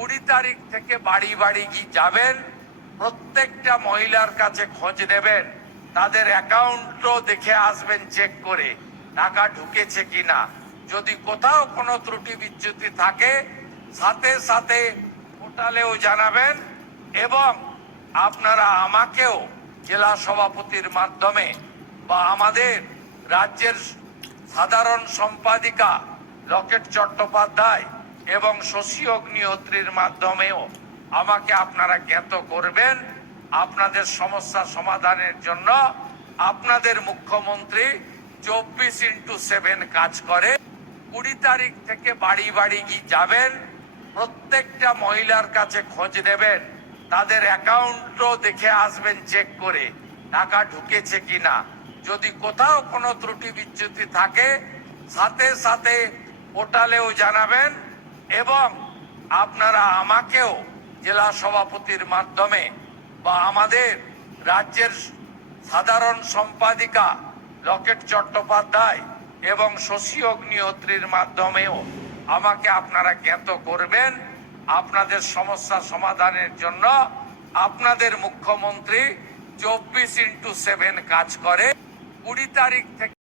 20 তারিখ থেকে বাড়ি বাড়ি যাবেন, প্রত্যেকটা মহিলার কাছে খোঁজ নেবেন, তাদের অ্যাকাউন্টও দেখে আসবেন চেক করে টাকা ঢুকেছে কিনা। যদি কোথাও কোনো ত্রুটি বিচ্যুতি থাকে সাথে সাথে পোর্টালেও জানাবেন এবং আপনারা আমাকেও জেলা সভাপতির মাধ্যমে বা আমাদের রাজ্যের সাধারণ সম্পাদিকা লকেট চট্টোপাধ্যায় এবং শশী অগ্নিহোত্রীর মাধ্যমেও আমাকে আপনারা জ্ঞাত করবেন। আপনাদের সমস্যা সমাধানের জন্য আপনাদের মুখ্যমন্ত্রী 24x7 কাজ করে। 20 তারিখ থেকে বাড়ি বাড়ি যাবেন, প্রত্যেকটা মহিলার কাছে খোঁজ নেবেন, তাদের অ্যাকাউন্টও দেখে আসবেন চেক করে টাকা ঢুকেছে কিনা। যদি কোথাও কোনো ত্রুটি বিচ্যুতি থাকে সাথে সাথে পোর্টালেও জানাবেন এবং আপনারা আমাকেও জেলা সভাপতির মাধ্যমে বা আমাদের রাজ্যের সাধারণ সম্পাদিকা লকেট চট্টোপাধ্যায় এবং শশী অগ্নিহোত্রীর মাধ্যমেও আমাকে আপনারা জ্ঞাত করবেন। আপনাদের সমস্যা সমাধানের জন্য আপনাদের মুখ্যমন্ত্রী 24x7 কাজ করে। 20 তারিখ থেকে